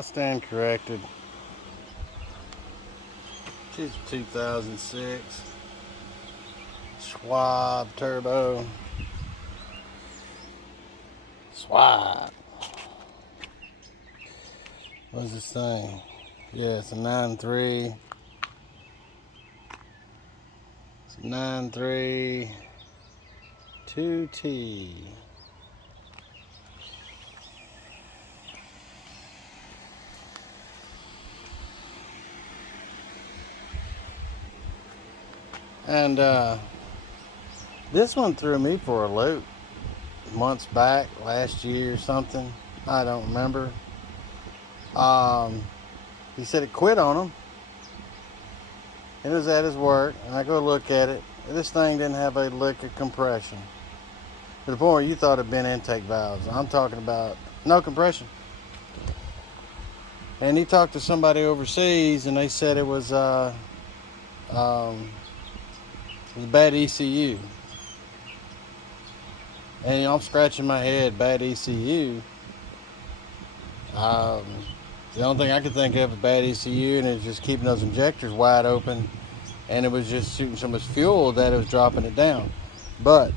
I stand corrected. She's 2006 Saab turbo. Saab. What's this thing? Yeah, it's a 9.3. It's a 9.3 2T. And this one threw me for a loop months back, last year or something. I don't remember. He said it quit on him. It was at his work, and I go look at it. This thing didn't have a lick of compression. To the point where you thought it'd been intake valves. I'm talking about no compression. And he talked to somebody overseas, and they said it was a bad ECU. And I'm scratching my head, bad ECU. The only thing I could think of is bad ECU, and it's just keeping those injectors wide open, and it was just shooting so much fuel that it was dropping it down. But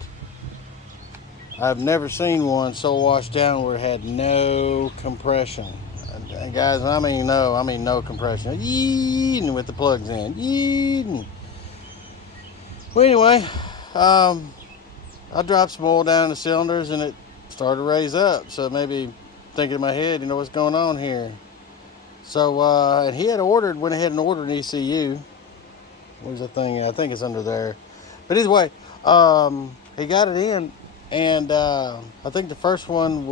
I've never seen one so washed down where it had no compression. And guys, I mean no compression. Yeeting with the plugs in. Yeeting. Well, anyway, I dropped some oil down in the cylinders, and it started to raise up. So maybe thinking in my head, what's going on here? So, and he had went ahead and ordered an ECU. Where's that thing? I think it's under there. But either way, he got it in, and I think the first one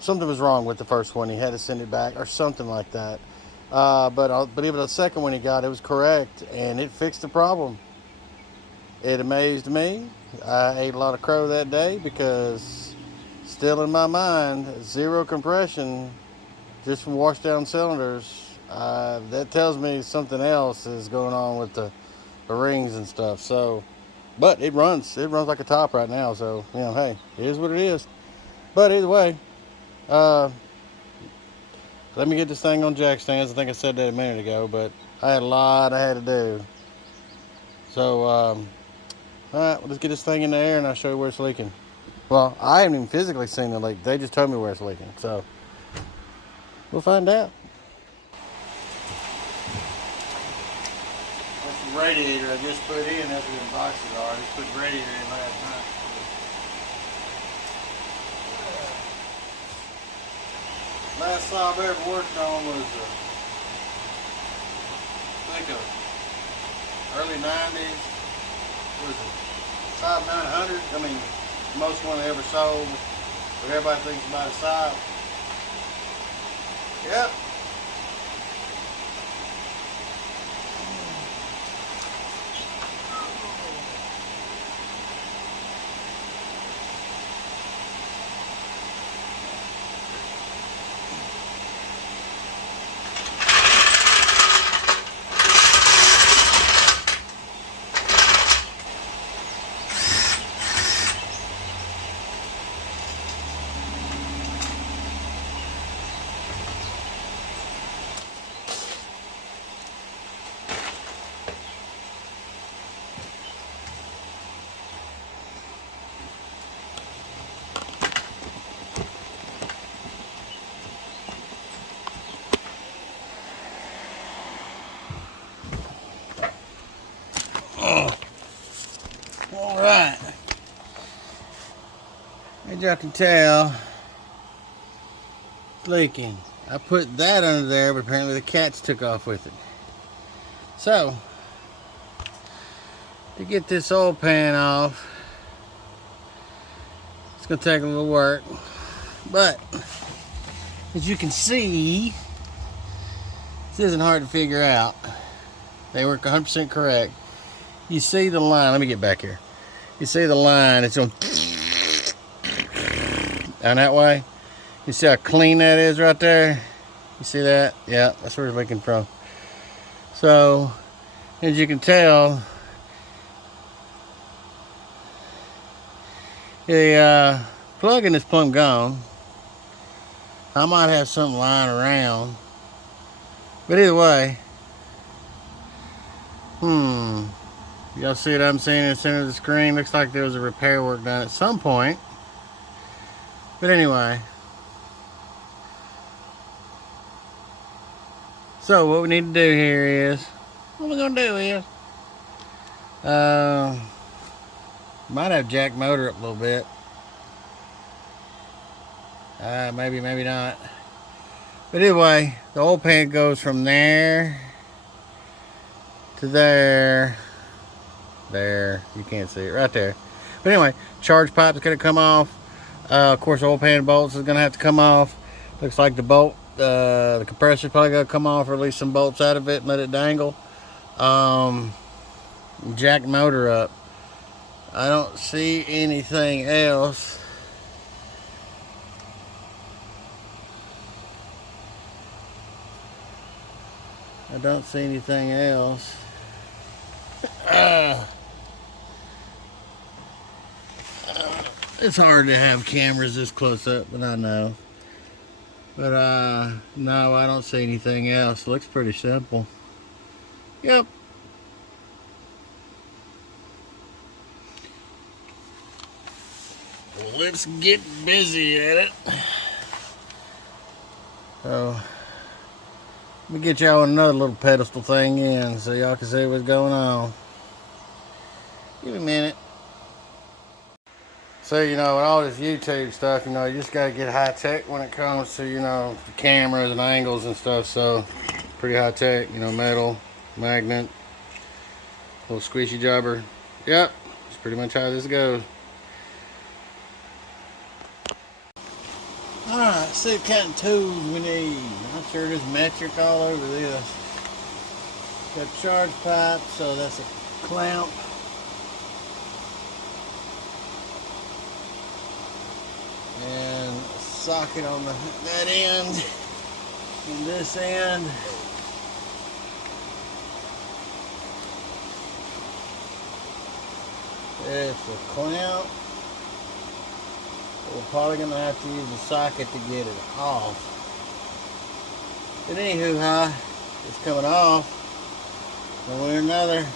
something was wrong with the first one. He had to send it back or something like that. But even the second one he got, it was correct, and it fixed the problem. It amazed me. I ate a lot of crow that day because still in my mind, zero compression just from washed down cylinders. That tells me something else is going on with the rings and stuff. So, but it runs like a top right now. So, hey, it is what it is. But either way, let me get this thing on jack stands. I think I said that a minute ago, but I had a lot I had to do. So, all right, let's get this thing in the air and I'll show you where it's leaking. Well, I haven't even physically seen the leak. They just told me where it's leaking. So, we'll find out. That's the radiator I just put in. That's where the boxes are. I just put the radiator in last night. Last Saab I ever worked on was, I think, early 90s. What was it? Saab 900. I mean, most one I ever sold. But everybody thinks about a Saab. Yep. All right. As y'all can tell, it's leaking. I put that under there, but apparently the cats took off with it. So, to get this oil pan off, it's going to take a little work. But, as you can see, this isn't hard to figure out. They work 100% correct. You see the line. Let me get back here. You see the line. It's going down that way. You see how clean that is right there? You see that? Yeah, that's where it's leaking from. So, as you can tell, the plug in is plumb gone. I might have something lying around. But either way, y'all see what I'm seeing in the center of the screen? Looks like there was a repair work done at some point. But anyway. So what we need to do here is, what we're gonna do is, might have jack motor up a little bit. Maybe, maybe not. But anyway, the oil pan goes from there to there. There, you can't see it, right there. But anyway, charge pipe is gonna come off. Of course, oil pan bolts is gonna have to come off. Looks like the bolt, the compressor probably gonna come off, or release some bolts out of it and let it dangle. Jack motor up. I don't see anything else. I don't see anything else. It's hard to have cameras this close up, but I know. But no, I don't see anything else. Looks pretty simple. Yep. Well, let's get busy at it. So, let me get y'all another little pedestal thing in so y'all can see what's going on. Give me a minute. So, you know, with all this YouTube stuff, you know, you just got to get high tech when it comes to, you know, the cameras and angles and stuff. So, pretty high tech, you know, metal, magnet, little squishy jobber. Yep, that's pretty much how this goes. Alright, let's see what kind of tools we need. I'm sure there's metric all over this. Got charge pipe, so that's a clamp. And a socket on that end and this end. It's a clamp. We're probably going to have to use a socket to get it off. But anywho, it's coming off one way or another.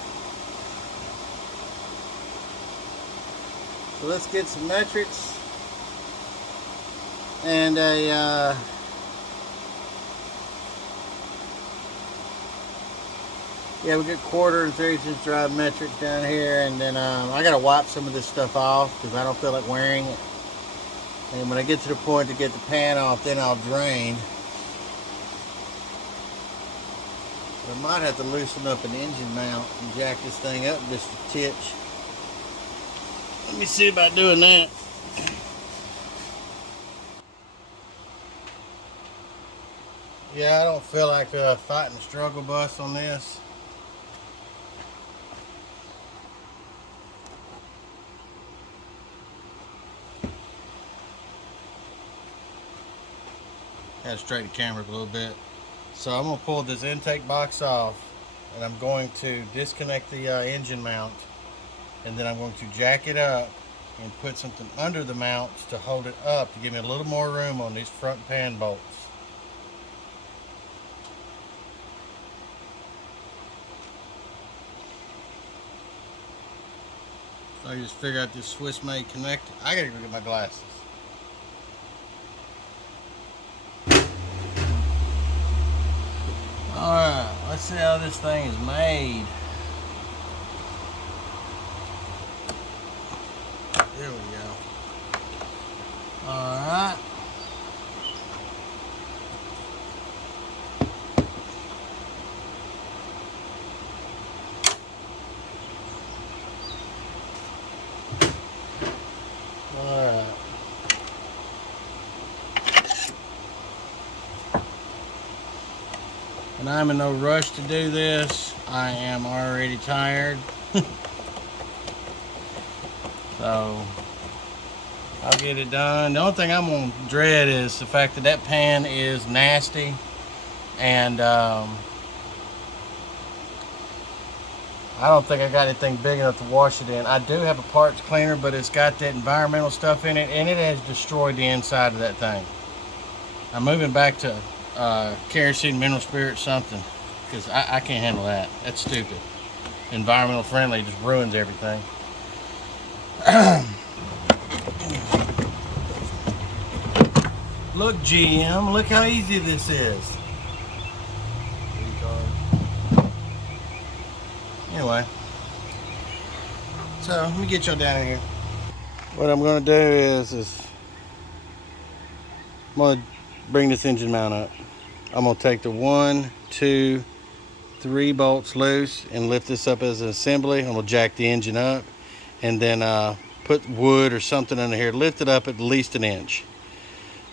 So let's get some metrics and a yeah, we get 1/4 and 3/8 drive metrics down here, and then I gotta wipe some of this stuff off because I don't feel like wearing it. And when I get to the point to get the pan off, then I'll drain. But I might have to loosen up an engine mount and jack this thing up just a titch. Let me see about doing that. Yeah, I don't feel like fighting the struggle bus on this. Had to straighten the camera a little bit. So I'm going to pull this intake box off, and I'm going to disconnect the engine mount, and then I'm going to jack it up and put something under the mount to hold it up to give me a little more room on these front pan bolts. So I just figure out this Swiss made connector. I gotta go get my glasses. Alright, let's see how this thing is made. There we go. Alright. Alright. And I'm in no rush to do this. I am already tired. So I'll get it done. The only thing I'm gonna dread is the fact that that pan is nasty, and I don't think I got anything big enough to wash it in. I do have a parts cleaner, but it's got that environmental stuff in it, and it has destroyed the inside of that thing. I'm moving back to kerosene, mineral spirit, something, because I can't handle that. That's stupid. Environmental friendly just ruins everything. Look, GM, look how easy this is. Anyway, so let me get y'all down here. What I'm going to do is I'm going to bring this engine mount up. I'm going to take the 1, 2, 3 bolts loose and lift this up as an assembly. I'm going to jack the engine up and then put wood or something under here. Lift it up at least an inch.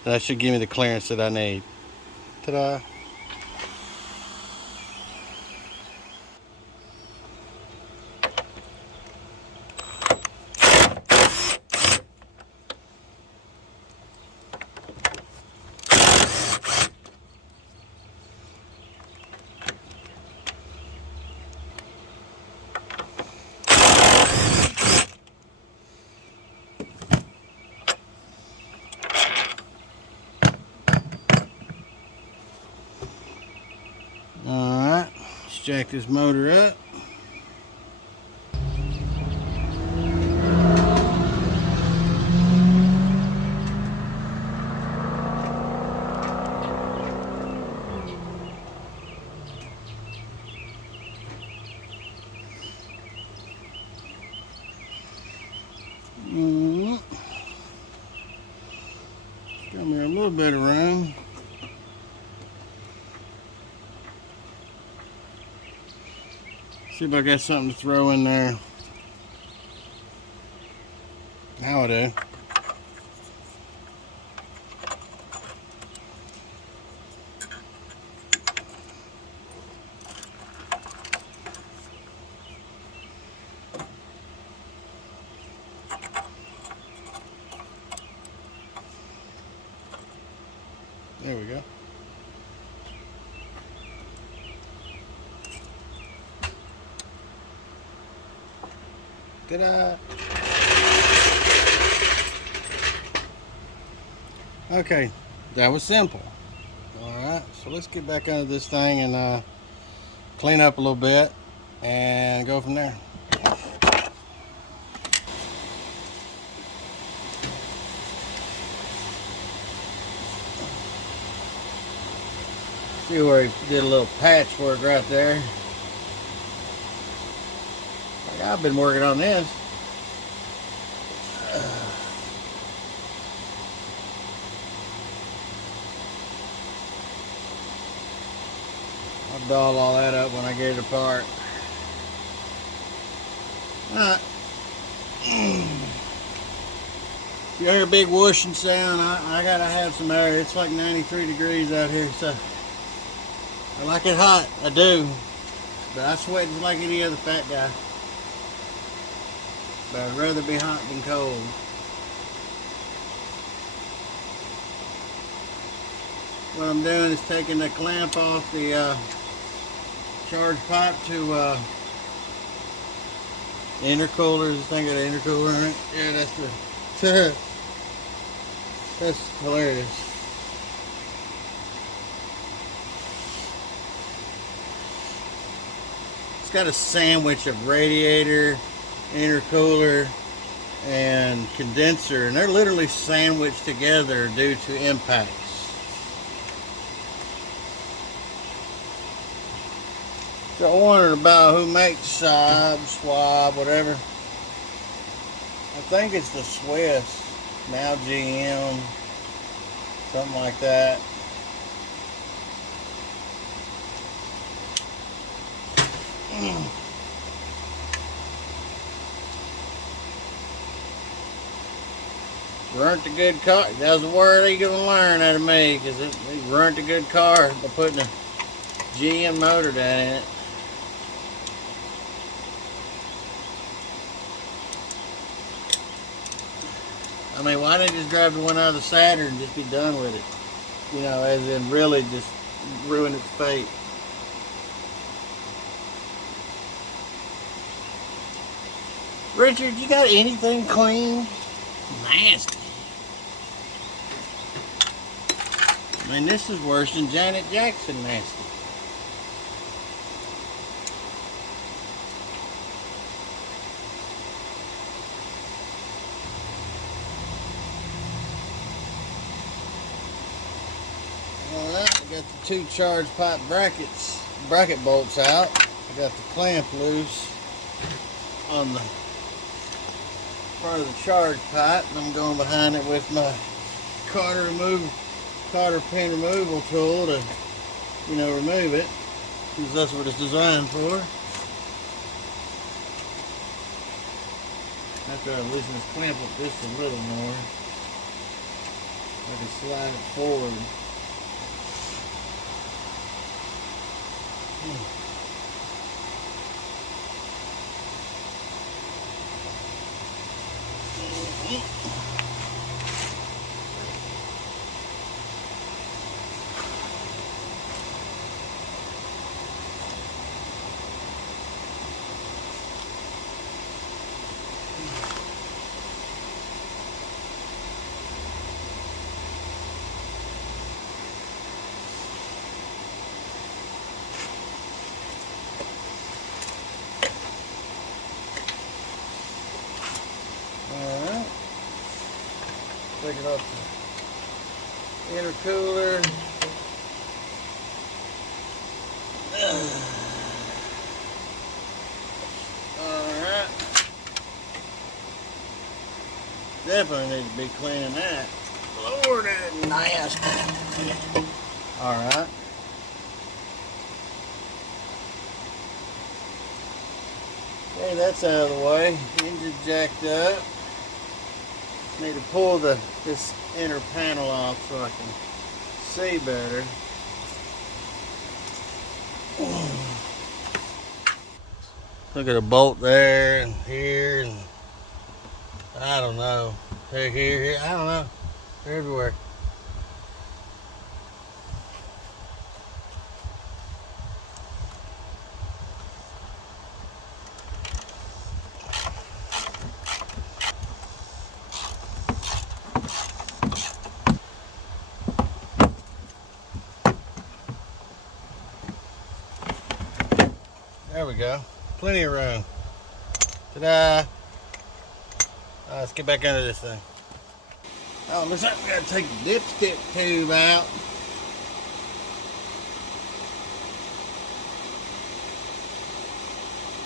That should give me the clearance that I need. Ta-da! Alright, let's jack this motor up. Got me a little bit of room. See if I got something to throw in there. Now I do. There we go. Ta-da! Okay, that was simple. Alright, so let's get back under this thing and clean up a little bit and go from there. See where he did a little patchwork right there. Like I've been working on this. I'll doll all that up when I get it apart. Alright. You hear a big whooshing sound? I gotta have some air. It's like 93 degrees out here, so I like it hot. I do. But I sweat just like any other fat guy. But I'd rather be hot than cold. What I'm doing is taking the clamp off the charge pipe to the intercooler. This thing got an intercooler in it. Yeah, that's the that's hilarious. It's got a sandwich of radiator, intercooler, and condenser, and they're literally sandwiched together due to impacts. So I wondered about who makes Saab, Schwab, whatever. I think it's the Swiss, now GM, something like that. Runt a good car. That's the word he's gonna learn out of me, because he runt a good car by putting a GM motor down in it. I mean, why didn't he just grab the one out of the Saturn and just be done with it? You know, as in really just ruin its fate. Richard, you got anything clean? Nasty. I mean, this is worse than Janet Jackson nasty. Alright, I got the two charge pipe bracket bolts out. I got the clamp loose on the part of the charge pipe, and I'm going behind it with my cotter pin removal tool to, remove it, because that's what it's designed for. After I loosen this clamp up just a little more, I can slide it forward. Alright, take it off the intercooler. Alright, definitely need to be cleaning that. Lord, that's nasty. Alright. Okay, that's out of the way. Engine jacked up. Need to pull this inner panel off so I can see better. Look at a bolt there and here, and I don't know. Here, I don't know. They're everywhere. There we go. Plenty of room. Ta-da! Let's get back under this thing. Oh, looks like we gotta take the dipstick tube out.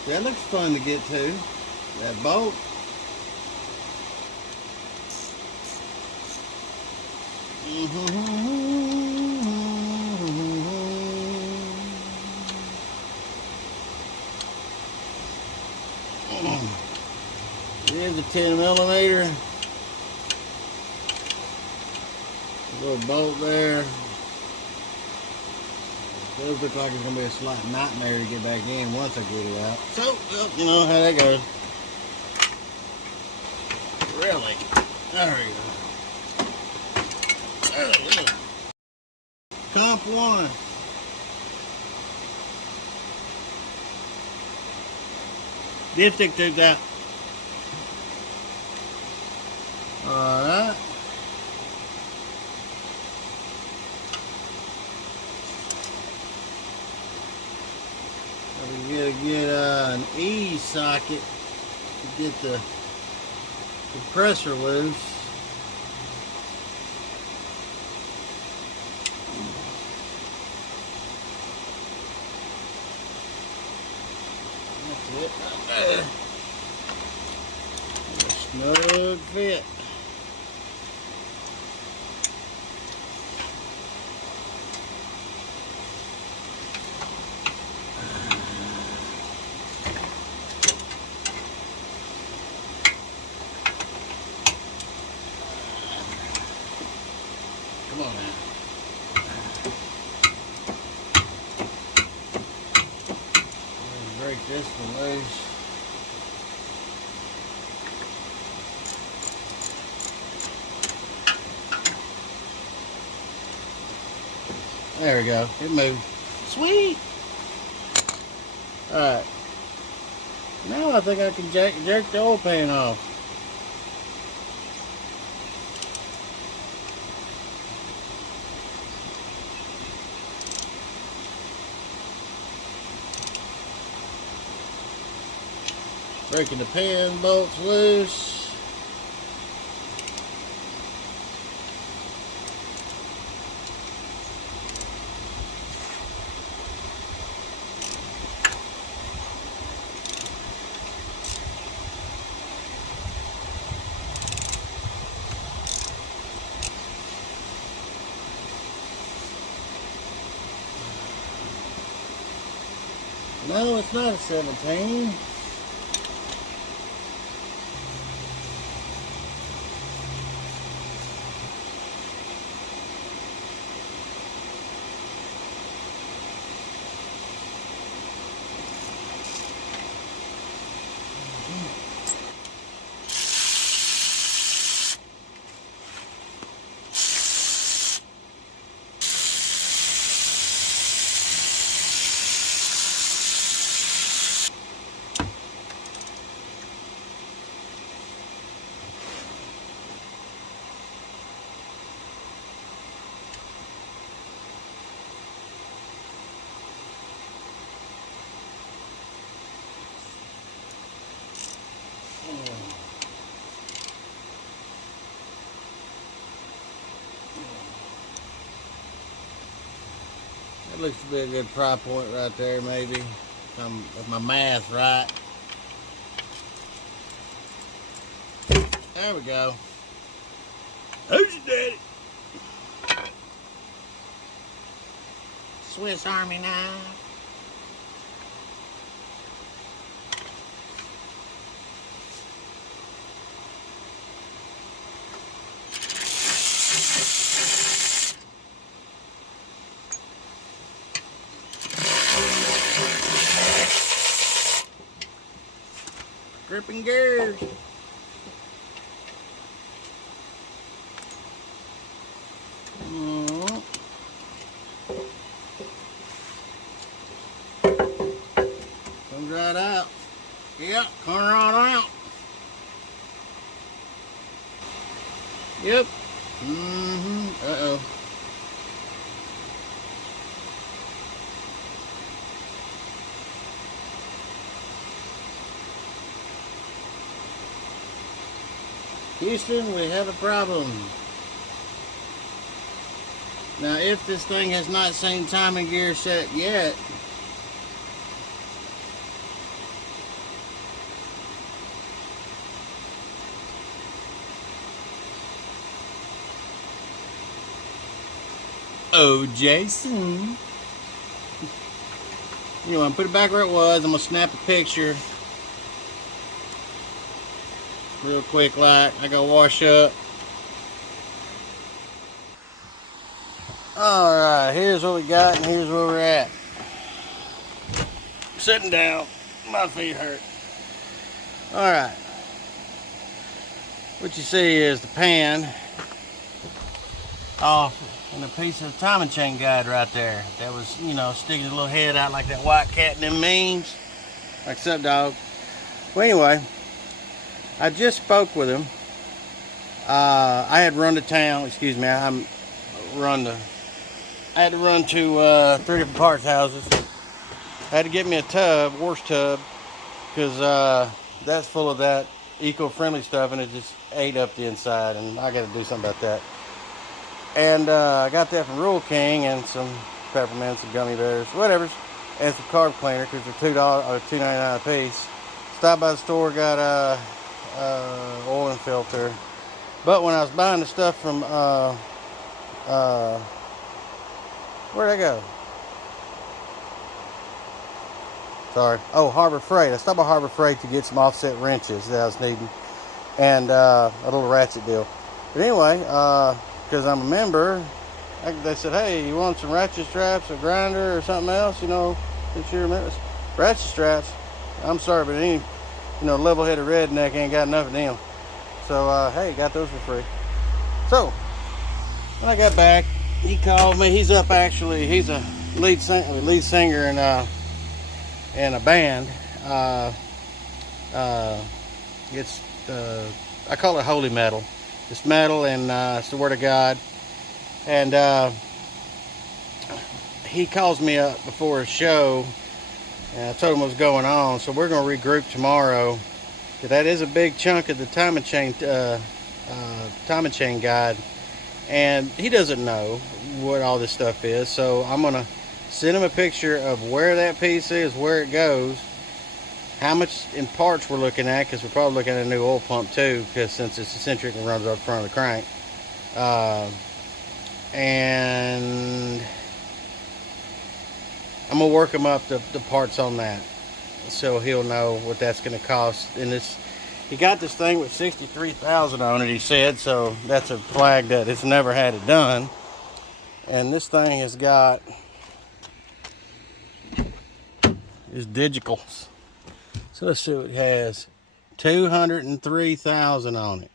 That looks fun to get to. That bolt. Here's a 10mm. A little bolt there. Does look like it's gonna be a slight nightmare to get back in once I get it out. So, well, you know how that goes. Really? There we go. There we go. Comp 1. Dipstick tube's out. Alright. We gotta get an E socket to get the compressor loose. That's it right there. A snug fit. Come on now. Break this one loose. There we go. It moved. Sweet. Alright. Now I think I can jerk the oil pan off. Breaking the pan bolts loose. No, it's not a 17. That looks to be a good pry point right there, maybe. If my math right. There we go. Who's your daddy? Swiss Army knife. Gripping gears. Comes right out. Yep, coming right out. Yep. Uh-oh. Houston, we have a problem. Now, if this thing has not seen timing gear set yet, oh, Jason. You know, I'm put it back where it was. I'm gonna snap a picture real quick, like I gotta wash up. All right, here's what we got, and here's where we're at. Sitting down, my feet hurt. All right, what you see is the pan off and a piece of timing chain guide right there that was, you know, sticking his little head out like that white cat in them memes. Like, sup, dog? Well, anyway, I just spoke with him. I had run to town, excuse me, I had to run to 3 different parts houses. I had to get me a tub, wash tub, because that's full of that eco-friendly stuff, and it just ate up the inside, and I got to do something about that. And I got that from Rural King, and some peppermints, some gummy bears, whatever, and some carb cleaner, because they're $2.99 a piece. Stopped by the store, got a oil and filter. But when I was buying the stuff from where'd I go? Sorry. Oh, Harbor Freight. I stopped by Harbor Freight to get some offset wrenches that I was needing, and a little ratchet deal. But anyway, because I'm a member, they said, hey, you want some ratchet straps, a grinder, or something else? You know, it's your members. Ratchet straps. I'm sorry, but any, you know, level-headed redneck ain't got enough of them. So, hey, got those for free. So, when I got back, he called me. He's up, actually. He's a lead singer in a band. It's I call it holy metal. It's metal, and it's the Word of God. And he calls me up before a show, and I told him what's going on. So we're going to regroup tomorrow That is a big chunk of the timing chain guide, and he doesn't know what all this stuff is. So I'm gonna send him a picture of where that piece is, where it goes, how much in parts we're looking at, because we're probably looking at a new oil pump too, because since it's eccentric and runs up front of the crank. And I'm gonna work him up the parts on that, so he'll know what that's gonna cost. And he got this thing with 63,000 on it, he said, so that's a flag that it's never had it done. And this thing has got is digitals. So let's see what it has. 203,000 on it.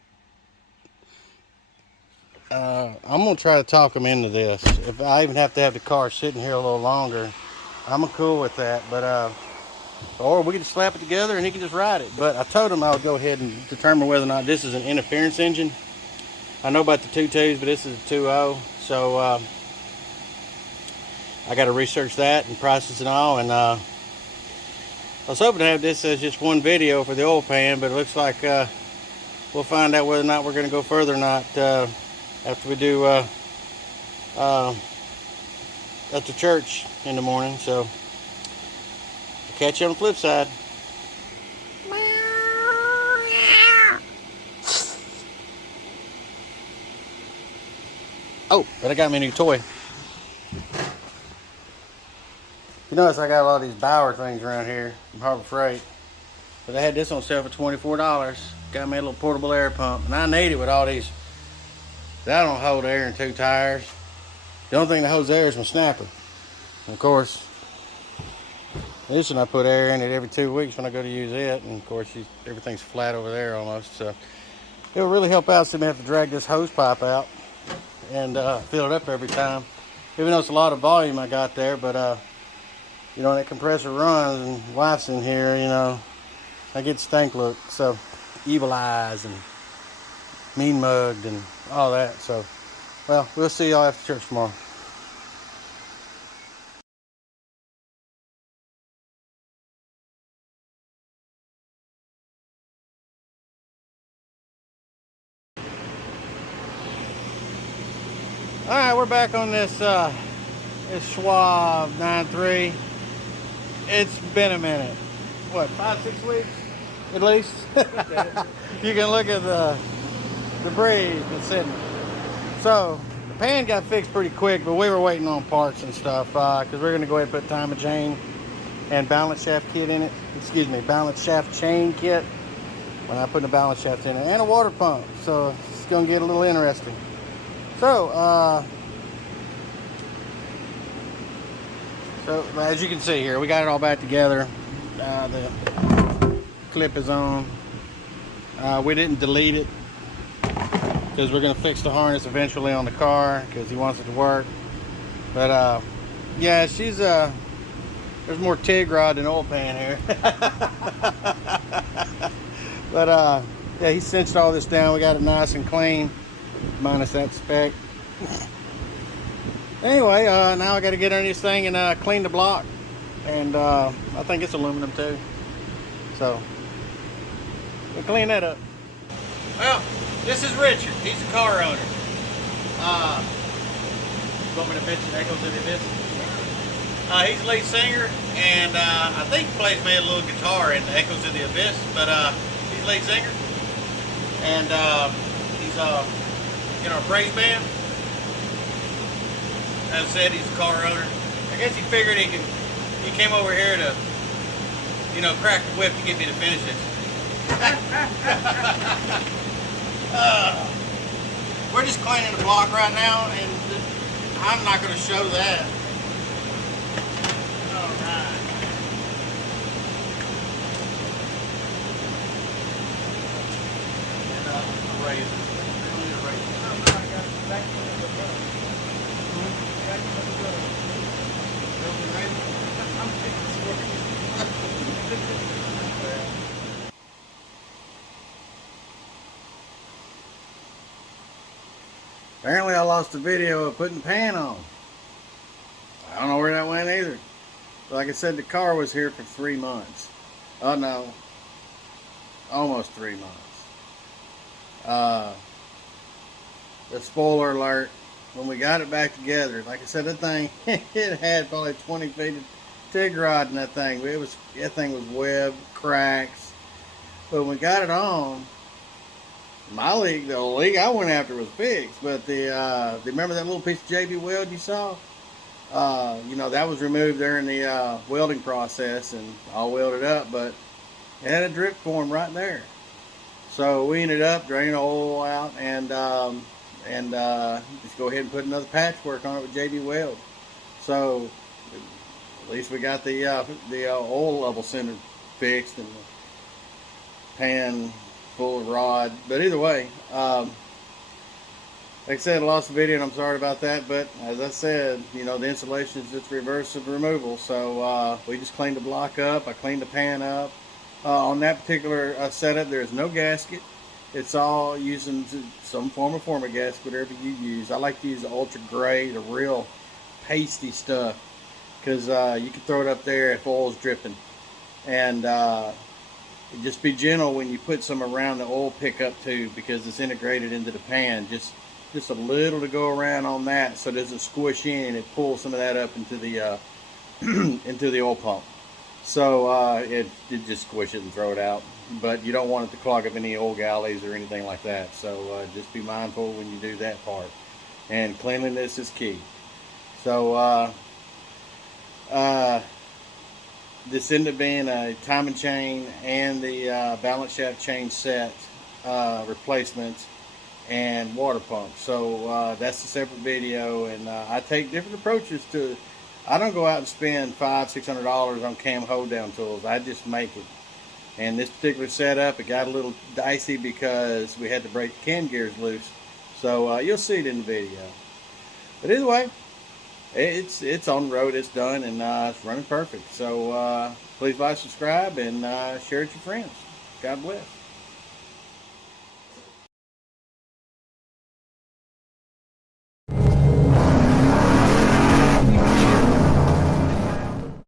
I'm gonna try to talk him into this. If I even have to have the car sitting here a little longer, I'm cool with that. But or we can just slap it together and he can just ride it. But I told him I would go ahead and determine whether or not this is an interference engine. I know about the 2.2s, but this is a 2.0. So I got to research that and process it all. And I was hoping to have this as just one video for the oil pan, but it looks like we'll find out whether or not we're going to go further or not after we do at the church in the morning. So I'll catch you on the flip side. Oh, but I got me a new toy. You notice I got a lot of these Bauer things around here from Harbor Freight. But I had this on sale for $24. Got me a little portable air pump. And I need it with all these. That don't hold air in 2 tires. The only thing that holds air is my snapper. And of course, this one I put air in it every 2 weeks when I go to use it. And of course, everything's flat over there almost. So it'll really help out so I have to drag this hose pipe out and fill it up every time. Even though it's a lot of volume I got there, but you know, when that compressor runs and wife's in here, you know, I get stank look. So evil eyes and mean mugged and all that. So, well, we'll see y'all after church tomorrow. All right, we're back on this Schwab 9.3. It's been a minute. What, 5-6 weeks at least? You can look at the debris that's sitting. So the pan got fixed pretty quick, but we were waiting on parts and stuff because we're going to go ahead and put timing chain and balance shaft kit in it. Excuse me, balance shaft chain kit. When I put the balance shaft in it, and a water pump. So it's going to get a little interesting. So as you can see here, we got it all back together. The clip is on. We didn't delete it because we're going to fix the harness eventually on the car because he wants it to work. But yeah, there's more TIG rod than oil pan here. But yeah, he cinched all this down. We got it nice and clean, minus that speck. Anyway, now I got to get under this thing and clean the block. And I think it's aluminum too. So we'll clean that up. Well, this is Richard. He's a car owner. Want me to mention Echoes of the Abyss? He's the lead singer, and I think he plays me a little guitar in Echoes of the Abyss, but he's the lead singer. And he's in our praise band. As I said, he's a car owner. I guess he figured he came over here to, you know, crack the whip to get me to finish this. We're just cleaning the block right now, and I'm not going to show that. All right. And a razor. We don't need a razor. No, I got it back in the butt. Back in the butt. I'm taking stories. Apparently I lost the video of putting the pan on. I don't know where that went either. Like I said, the car was here for 3 months. Oh no. almost 3 months. Uh, the spoiler alert, when we got it back together, like I said, that thing, it had probably 20 feet of TIG rod in that thing. That thing was webbed, cracks. But when we got it on, the leak I went after was fixed. But remember that little piece of JB weld you saw? That was removed during the welding process and all welded up, but it had a drip form right there. So we ended up draining the oil out and just go ahead and put another patchwork on it with JB Weld. So at least we got the oil level center fixed and the pan full of rod. But either way, like I said, I lost the video and I'm sorry about that. But as I said, the installation is just reverse of removal. So we just cleaned the block up. I cleaned the pan up. On that particular setup, there's no gasket. It's all using some form of gasket, whatever you use. I like to use the ultra gray, the real pasty stuff, because you can throw it up there if oil's dripping. And just be gentle when you put some around the oil pickup too, because it's integrated into the pan. Just a little to go around on that, so it doesn't squish in. It pulls some of that up into the into the oil pump. So it just squish it and throw it out. But you don't want it to clog up any oil galleys or anything like that. So just be mindful when you do that part. And cleanliness is key. So this ended up being a timing chain and the balance shaft chain set replacement and water pump. So that's a separate video, and I take different approaches to. I don't go out and spend $500-600 on cam hold down tools. I just make it. And this particular setup, it got a little dicey because we had to break the cam gears loose. So you'll see it in the video. But either way, it's on the road, it's done, and it's running perfect. So please like, subscribe, and share it with your friends. God bless.